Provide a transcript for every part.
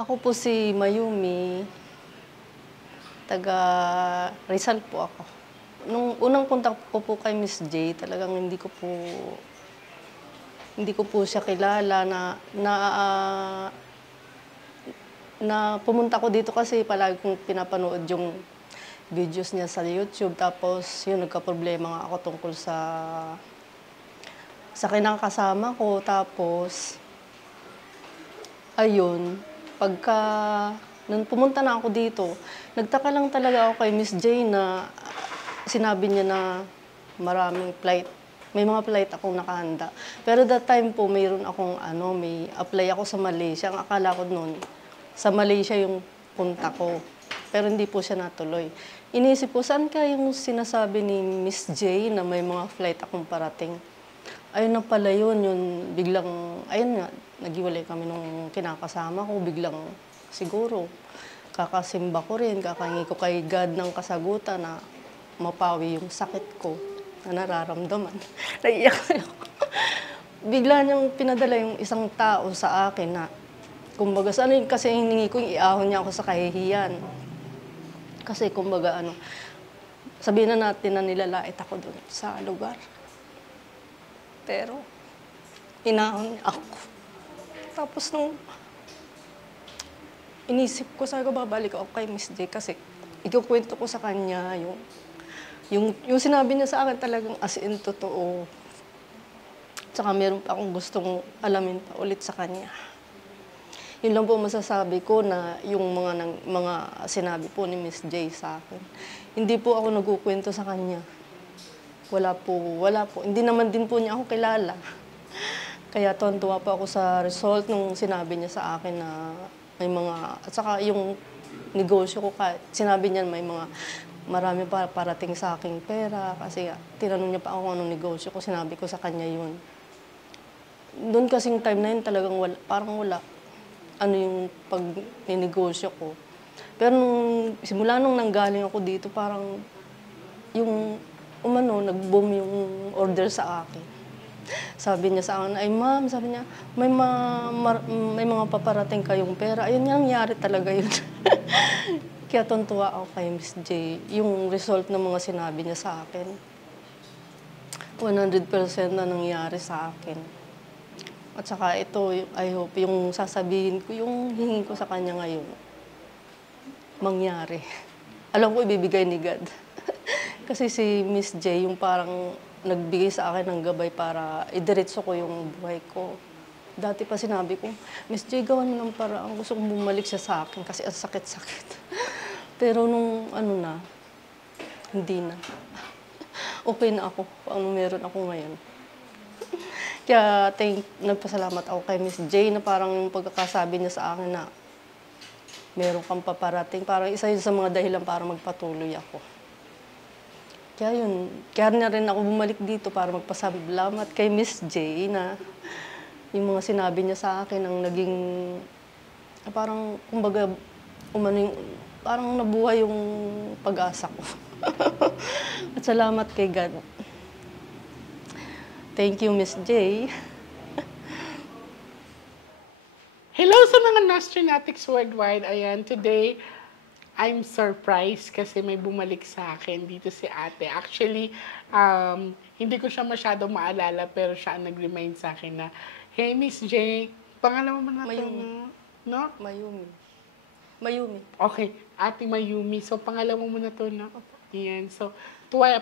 Ako po si Mayumi, taga Rizal po ako. Nung unang punta ko po kay Miss J, talagang hindi ko po siya kilala na pumunta ko dito kasi palagi kong pinapanood yung videos niya sa YouTube. Tapos yun, nagkaproblema nga ako tungkol sa kinakasama ko. Tapos ayun, nung pumunta na ako dito, nagtaka lang talaga ako kay Miss J na sinabi niya na maraming flight. May mga flight akong nakahanda. Pero that time po, may apply ako sa Malaysia. Ang akala ko noon, sa Malaysia yung punta ko. Pero hindi po siya natuloy. Inisip ko, saan ka yung sinasabi ni Miss J na may mga flight akong parating? Ayun na pala yun biglang, ayun nga, naghiwalay kami nung kinakasama ko, biglang siguro, kakasimba ko rin, kakahingi ko kay God ng kasagutan na mapawi yung sakit ko na nararamdaman. Naiiyak ako. Bigla niyang pinadala yung isang tao sa akin na, kumbaga, kasi hiningi ko, iahon niya ako sa kahihiyan. Kasi kumbaga, sabihin na natin na nilalait ako doon sa lugar. Pero, inahon niya ako. Tapos nung inisip ko, sabi ko, babalik ako kay Miss J kasi ikukwento ko sa kanya yung sinabi niya sa akin talagang as in totoo. Tsaka meron pa akong gustong alamin pa ulit sa kanya. Yun lang po masasabi ko na yung mga sinabi po ni Miss J sa akin. Hindi po ako nagkukwento sa kanya. Wala po. Hindi naman din po niya ako kilala. Kaya tuwa po ako sa result nung sinabi niya sa akin na at saka yung negosyo ko, sinabi niya marami pa parating sa aking pera. Kasi tinanong niya pa ako anong negosyo ko, sinabi ko sa kanya yun. Doon kasing time na yun talagang parang wala. Yung pag-ninegosyo ko. Pero simula nung nanggaling ako dito, parang nag-boom yung order sa akin. Sabi niya sa akin, ay ma'am, sabi niya, may mga paparating kayong pera. Ayun, nangyari talaga yun. Kaya tuntua ako kay Miss J. Yung result ng mga sinabi niya sa akin, 100% na nangyari sa akin. At saka ito, I hope, yung sasabihin ko, yung hingin ko sa kanya ngayon, mangyari. Alam ko, ibibigay ni God. Kasi si Miss J, yung parang nagbigay sa akin ng gabay para idiretso ko yung buhay ko. Dati pa sinabi ko, Miss J, gawan mo ng paraan. Gusto kong bumalik siya sa akin kasi ang sakit-sakit. Pero nung hindi na. Okay na ako kung meron ako ngayon. Kaya nagpasalamat ako kay Miss J na parang yung pagkakasabi niya sa akin na meron kang paparating. Parang isa yun sa mga dahilan para magpatuloy ako. Kaya na rin ako bumalik dito para magpasalamat kay Miss J na yung mga sinabi niya sa akin ang naging, parang, kumbaga, parang nabuhay yung pag-asa ko. At salamat kay God. Thank you, Miss J. Hello sa mga Nostronatics worldwide. Ayan, today, I'm surprised kasi may bumalik sa akin dito si ate. Actually, hindi ko siya masyadong maalala pero siya ang nag-remind sa akin na, hey Miss J, pangalawa mo na ito, no? Mayumi. Okay, Ate Mayumi. So, pangalawa mo na ito, no? Yan. So,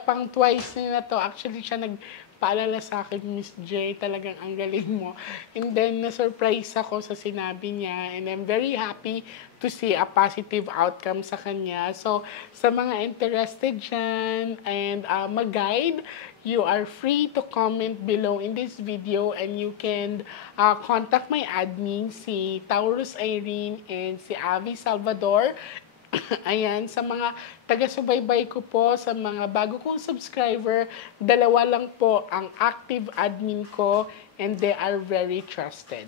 pang twice na to. Actually, siya nagpaalala sa akin, Miss J, talagang ang galing mo. And then, na-surprise ako sa sinabi niya. And I'm very happy to see a positive outcome sa kanya. So, sa mga interested dyan and mag-guide, you are free to comment below in this video and you can contact my admin, si Taurus Irene and si Avi Salvador. Ayan, sa mga taga-subaybay ko po, sa mga bago kong subscriber, 2 lang po ang active admin ko and they are very trusted.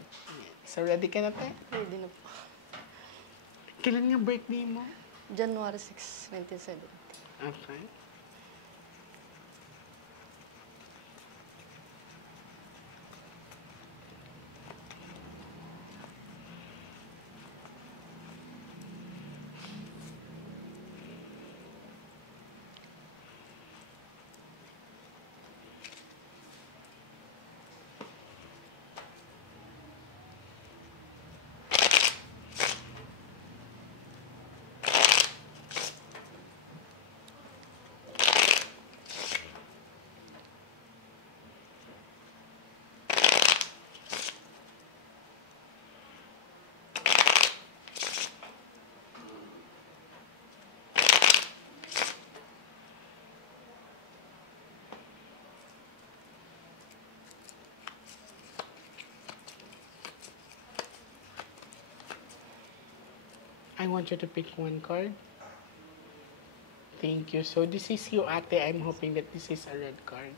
So, ready ka na tayo? Ready na po. Kailan yung birthday mo? January 6, 1970. Okay. I want you to pick one card. Thank you. So this is you, ate. I'm hoping that this is a red card.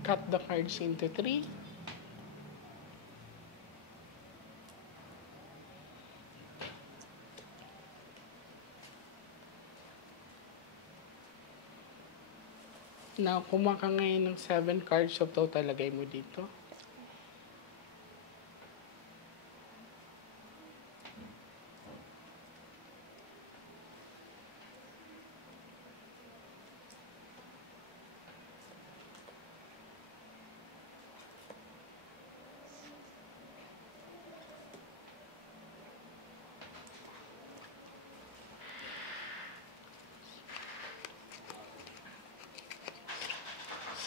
Cut the cards into 3. Now, kumuha ka ngayon ng 7 cards of total, lagay mo dito.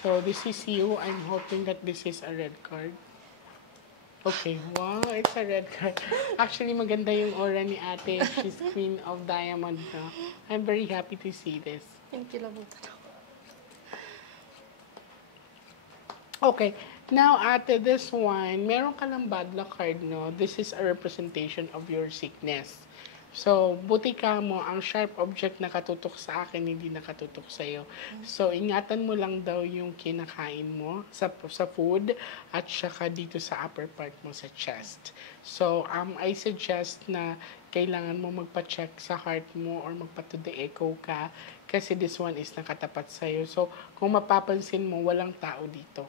So, this is you. I'm hoping that this is a red card. Okay, wow, it's a red card. Actually, maganda yung aura ni ate. She's Queen of Diamond na. I'm very happy to see this. Thank you, labutan ako. Okay, now ate, this one, meron ka lang bad luck card, no? This is a representation of your sickness. So, buti ka mo, ang sharp object na katutok sa akin, hindi nakatutok sa'yo. So, ingatan mo lang daw yung kinakain mo sa food at saka dito sa upper part mo sa chest. So, I suggest na kailangan mo magpa-check sa heart mo or magpa-to the echo ka kasi this one is nakatapat sa'yo. So, kung mapapansin mo, walang tao dito.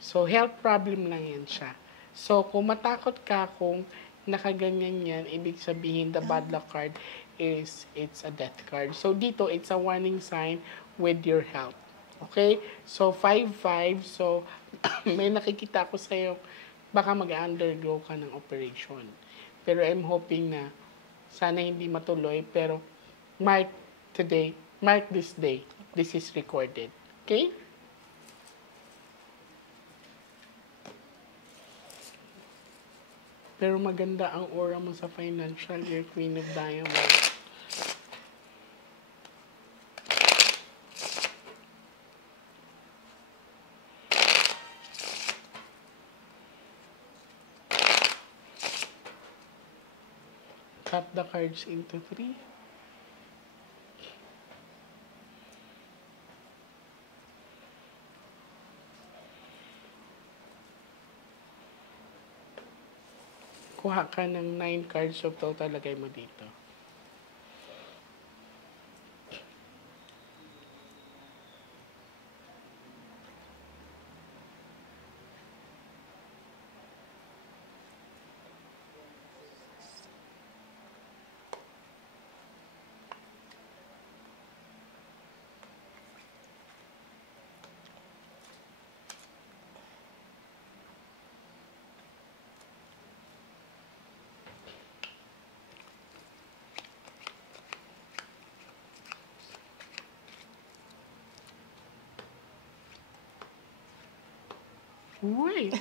So, health problem lang yan siya. So, kung matakot ka kung nakaganyan yan, ibig sabihin the bad luck card is, it's a death card. So, dito, it's a warning sign with your health. Okay? So, 5-5. So, may nakikita ko sa'yo, baka mag-undergo ka ng operation. Pero I'm hoping na sana hindi matuloy. Pero, mark this day. This is recorded. Okay? Pero maganda ang aura mo sa financial, you're Queen of Diamond. Cut the cards into 3. Kuha ka ng 9 cards of total, lagay mo dito. Uy!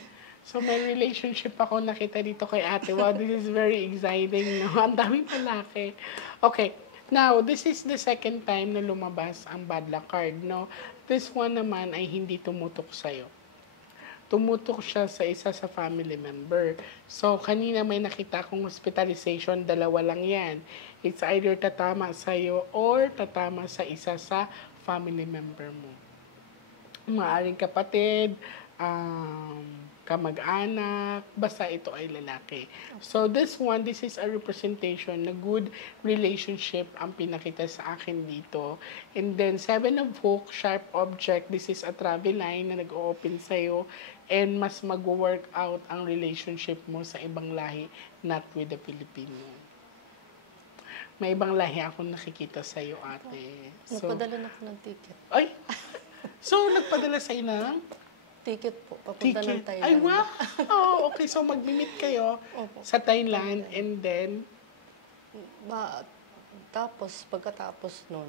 So, may relationship ako nakita dito kay ate. Wow, this is very exciting, no? Ang daming palaki. Okay. Now, this is the second time na lumabas ang bad luck card, no? This one naman ay hindi tumutok sa'yo. Tumutok siya sa isa sa family member. So, kanina may nakita kong hospitalization, 2 lang yan. It's either tatama sa'yo or tatama sa isa sa family member mo. Maaring kapatid, kamag-anak, basta ito ay lalaki. So this is a representation na good relationship ang pinakita sa akin dito. And then 7 of Hooks, sharp object, this is a travel line na nag-o-open sa'yo and mas mag-work out ang relationship mo sa ibang lahi, not with the Filipino. May ibang lahi akong nakikita sa'yo, ate. So, Nagpadala na ako ng ticket. ay! So, nagpadala sa'yo ng Ticket po, papunta ng ticket. Thailand. Ay, wow! Oh, okay. So, mag-meet kayo Opo. sa Thailand and then, Pagkatapos nun,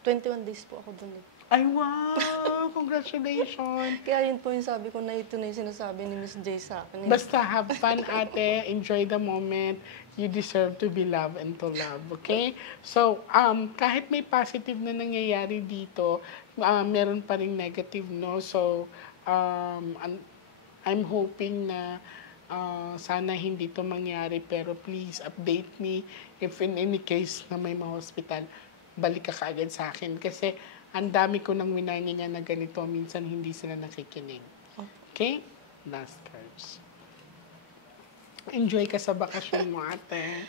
21 days po ako dun. Ay, wow! Congratulations! Kaya yun po yung sabi ko na ito na yung sinasabi ni Miss J sa akin. Basta have fun, ate. Enjoy the moment. You deserve to be loved and to love, okay? So, kahit may positive na nangyayari dito, meron pa rin negative, no? So, I'm hoping na sana hindi to mangyari, pero please update me if in any case na may ma-hospital, balik ka kaagad sa akin. Kasi ang dami ko nang winarningan na ganito, minsan hindi sila nakikinig. Okay? Last cards. Enjoy ka sa bakasyon mo, ate.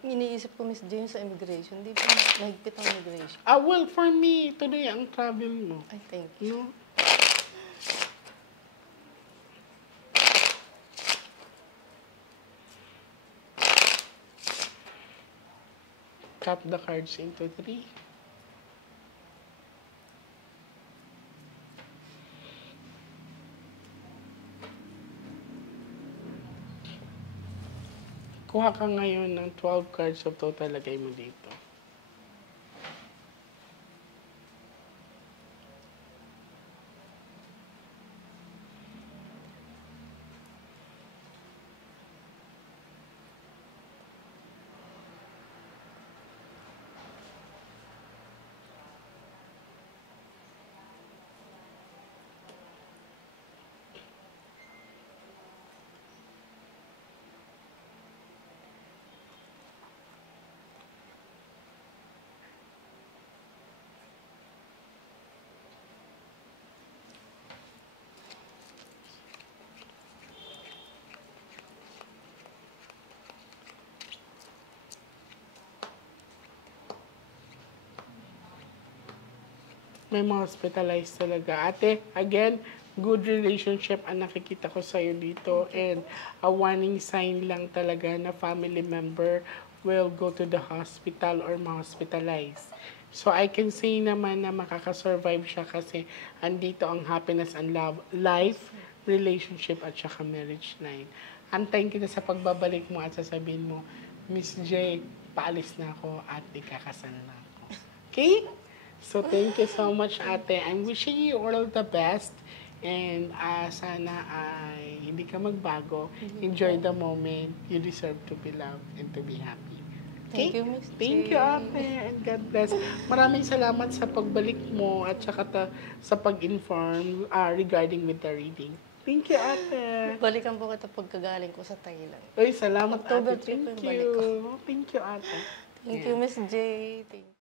Iniisip ko, Miss J, yung sa immigration. Di ba mahigpit ang immigration? Well, for me, tuloy ang travel mo. I thank you. No? Cut the cards into 3. Kuha ka ngayon ng 12 cards of total, lagay mo dito. May mga hospitalized talaga. Ate, again, good relationship ang nakikita ko sa'yo dito. And a warning sign lang talaga na family member will go to the hospital or ma-hospitalize. So I can say naman na makakasurvive siya kasi andito ang happiness and love, life, relationship at saka marriage line. Antayin kita sa pagbabalik mo at sasabihin mo, Miss J, paalis na ako at ikakasal na ako. Okay? So, thank you so much, ate. I'm wishing you all the best. And sana ay hindi ka magbago. Enjoy the moment. You deserve to be loved and to be happy. Okay? Thank you, Miss J. Thank you, ate. And God bless. Maraming salamat sa pagbalik mo at saka sa pag-inform regarding with the reading. Thank you, ate. Balikan po kita pagkagaling ko sa Thailand. Uy, salamat, October ate. 3 po Thank yung balik ko. you. Thank you, ate. Thank you, Miss J. Thank